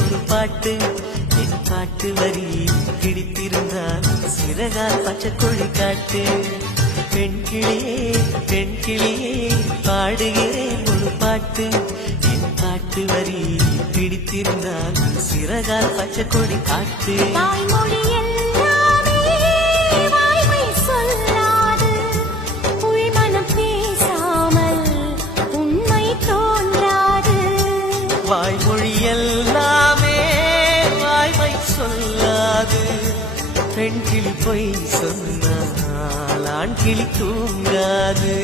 ஒரு பாட்டு என் பாட்டு வரி பிடித்திருந்தால் சிறகால் பச்சைக்கொடி காட்டு பெண் கிளியே பாடுகிறேன் ஒரு பாட்டு என் பாட்டு வரி பிடித்திருந்தால் சிறகால் பச்சைக்கொடி காட்டு வாய்மொழி எல்லாமே வாய்மை சொல்லாது பெண் கிளி பொய் சொன்னால் ஆண் கிளி தூங்காது